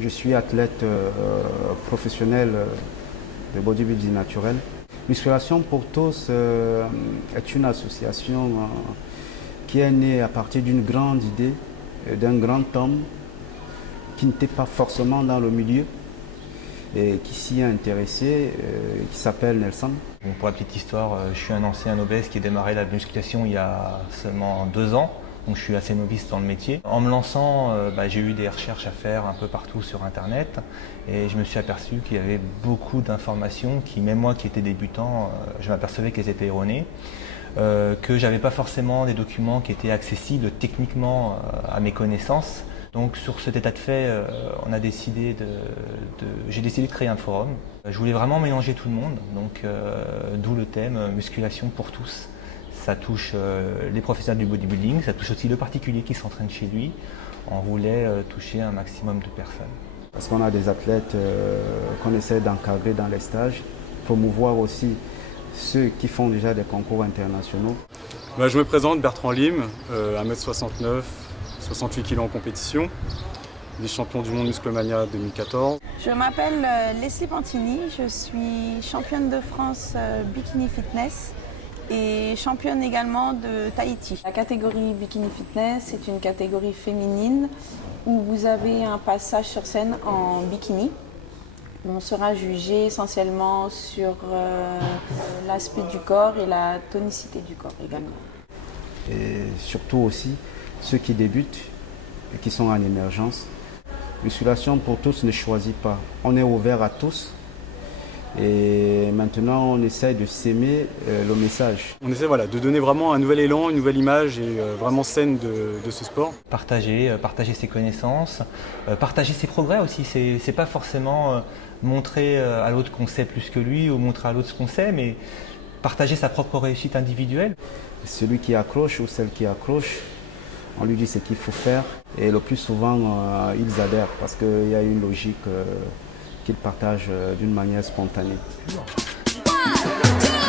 Je suis athlète professionnel de bodybuilding naturel. Musculation pour tous est une association qui est née à partir d'une grande idée d'un grand homme qui n'était pas forcément dans le milieu et qui s'y est intéressé, qui s'appelle Nelson. Bon, pour la petite histoire, je suis un ancien obèse qui a démarré la musculation il y a seulement 2 ans. Donc je suis assez novice dans le métier. En me lançant, j'ai eu des recherches à faire un peu partout sur internet et je me suis aperçu qu'il y avait beaucoup d'informations qui, même moi qui étais débutant, je m'apercevais qu'elles étaient erronées, que j'avais pas forcément des documents qui étaient accessibles techniquement à mes connaissances. Donc sur cet état de fait, j'ai décidé de créer un forum. Je voulais vraiment mélanger tout le monde, donc d'où le thème musculation pour tous. Ça touche les professionnels du bodybuilding, ça touche aussi le particulier qui s'entraîne chez lui. On voulait toucher un maximum de personnes. Parce qu'on a des athlètes qu'on essaie d'encadrer dans les stages, promouvoir aussi ceux qui font déjà des concours internationaux. Je me présente, Bertrand Lim, 1m69, 68 kg en compétition, vice-champion du monde Musclemania 2014. Je m'appelle Leslie Pantini, je suis championne de France Bikini Fitness et championne également de Tahiti. La catégorie Bikini Fitness est une catégorie féminine où vous avez un passage sur scène en bikini. On sera jugé essentiellement sur l'aspect du corps et la tonicité du corps également. Et surtout aussi ceux qui débutent et qui sont en émergence. Musculation pour tous ne choisit pas. On est ouvert à tous. Et maintenant, on essaie de s'aimer le message. On essaie de donner vraiment un nouvel élan, une nouvelle image et vraiment saine de ce sport. Partager ses connaissances, partager ses progrès aussi. C'est pas forcément montrer à l'autre qu'on sait plus que lui ou montrer à l'autre ce qu'on sait, mais partager sa propre réussite individuelle. Celui qui accroche ou celle qui accroche, on lui dit ce qu'il faut faire et le plus souvent, ils adhèrent parce qu'il y a une logique qu'ils partagent d'une manière spontanée. 1, 2